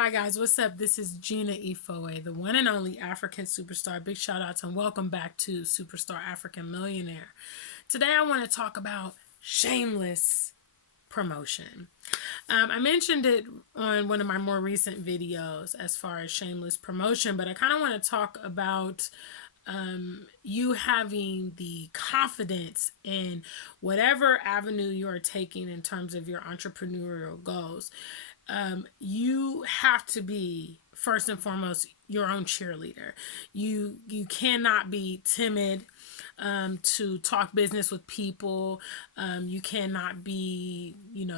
Hi guys, what's up? This is Gina Ifoe, the one and only African superstar. Big shout outs and welcome back to Superstar African Millionaire. Today I want to talk about shameless promotion. I mentioned it on one of my more recent videos as far as shameless promotion, but I kind of want to talk about you having the confidence in whatever avenue you're taking in terms of your entrepreneurial goals. You have to be first and foremost your own cheerleader. You cannot be timid to talk business with people. You cannot be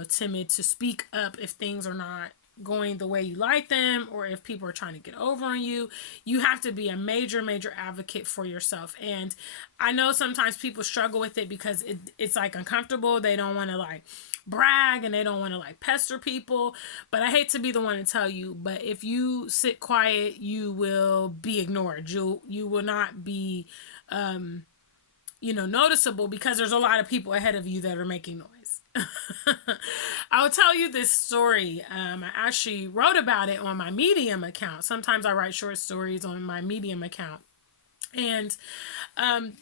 timid to speak up if things are not going the way you like them, or if people are trying to get over on you. You have to be a major advocate for yourself. And I know sometimes people struggle with it because it's like uncomfortable. They don't want to like brag and they don't want to like pester people, but I hate to be the one to tell you, but if you sit quiet, you will be ignored. You will not be noticeable, because there's a lot of people ahead of you that are making noise. I'll tell you this story. I actually wrote about it on my Medium account. Sometimes I write short stories on my Medium account. And on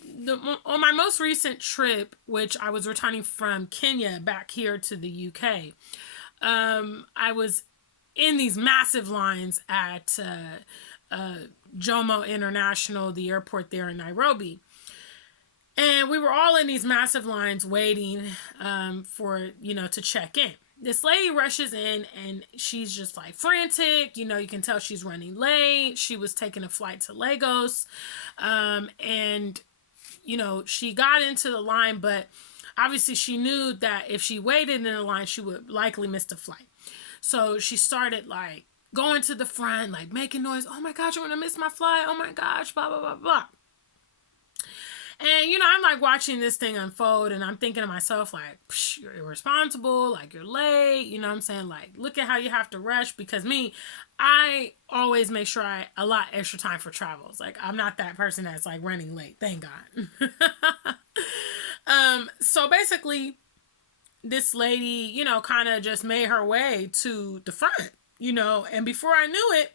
my most recent trip, which I was returning from Kenya back here to the UK, I was in these massive lines at Jomo International, the airport there in Nairobi. And we were all in these massive lines waiting to check in. This lady rushes in and she's just like frantic. You can tell she's running late. She was taking a flight to Lagos. And she got into the line, but obviously she knew that if she waited in the line, she would likely miss the flight. So she started like going to the front, like making noise. Oh my gosh, I'm going to miss my flight. Oh my gosh, blah, blah, blah, blah. And, I'm like watching this thing unfold and I'm thinking to myself, like, you're irresponsible, like you're late, you know what I'm saying? Like, look at how you have to rush, because I always make sure I allot extra time for travels. Like, I'm not that person that's like running late, thank God. So basically, this lady, kind of just made her way to the front, and before I knew it,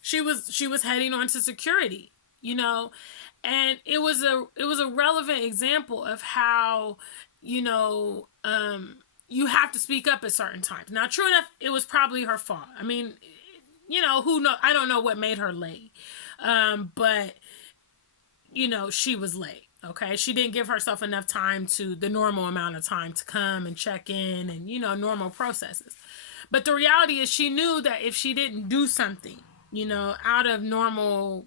she was heading on to security, and it was a relevant example of how you have to speak up at certain times. Now, true enough, it was probably her fault. I mean, who know? I don't know what made her late, but she was late. Okay, she didn't give herself enough time, to the normal amount of time to come and check in and normal processes. But the reality is, she knew that if she didn't do something out of normal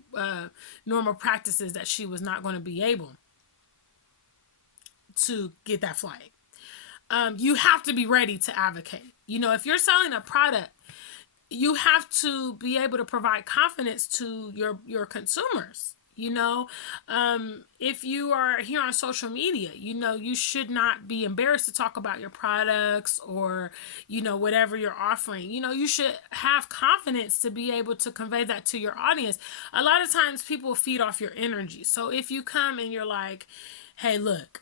practices, that she was not going to be able to get that flight. You have to be ready to advocate. If you're selling a product, you have to be able to provide confidence to your consumers. If you are here on social media, you should not be embarrassed to talk about your products or, whatever you're offering. You should have confidence to be able to convey that to your audience. A lot of times people feed off your energy. So if you come and you're like, hey, look,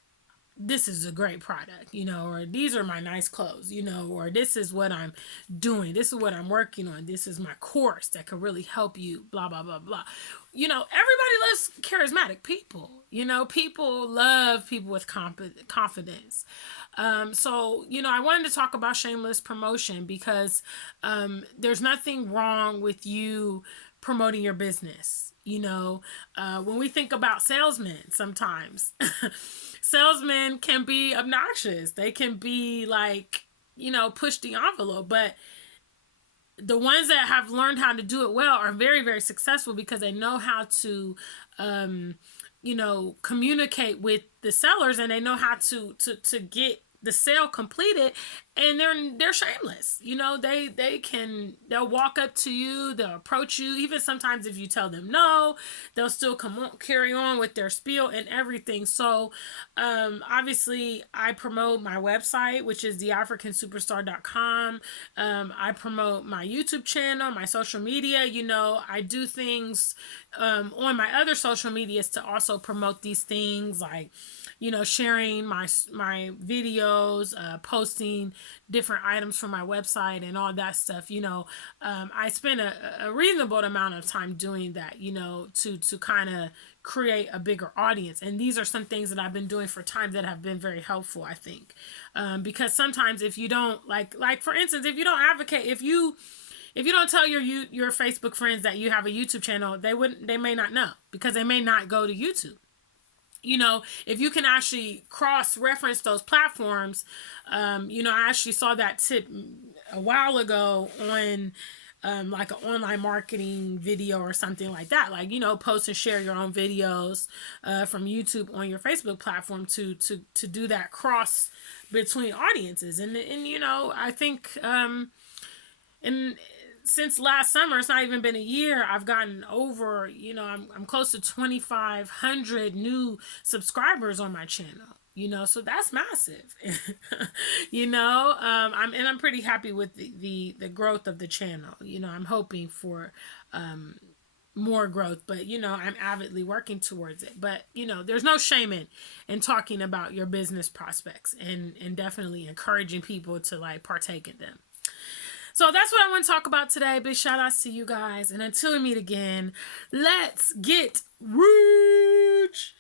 this is a great product, or these are my nice clothes, or this is what I'm doing. This is what I'm working on. This is my course that could really help you, blah, blah, blah, blah. Everybody loves charismatic people. People love people with confidence. So, I wanted to talk about shameless promotion because there's nothing wrong with you promoting your business. When we think about salesmen, sometimes salesmen can be obnoxious. They can be like, push the envelope, but the ones that have learned how to do it well are very successful because they know how to, communicate with the sellers, and they know how to get the sale completed, and they're shameless. They'll walk up to you, they'll approach you, even sometimes if you tell them no, they'll still carry on with their spiel and everything. So obviously I promote my website, which is theafricansuperstar.com. I promote my YouTube channel, my social media. I do things on my other social medias to also promote these things, like sharing my videos, posting different items for my website and all that stuff, I spend a reasonable amount of time doing that, to kind of create a bigger audience. And these are some things that I've been doing for time that have been very helpful, I think. Because sometimes if you don't like for instance, if you don't advocate, if you don't tell your Facebook friends that you have a YouTube channel, they may not know, because they may not go to YouTube. If you can actually cross-reference those platforms, I actually saw that tip a while ago on like an online marketing video or something like that. Like, post and share your own videos from YouTube on your Facebook platform to do that cross between audiences. And I think and since last summer, it's not even been a year, I've gotten over, I'm close to 2,500 new subscribers on my channel. So that's massive. I'm pretty happy with the growth of the channel. I'm hoping for more growth, but I'm avidly working towards it. But there's no shame in talking about your business prospects, and definitely encouraging people to like partake in them. So that's what I want to talk about today. Big shout outs to you guys. And until we meet again, let's get rich.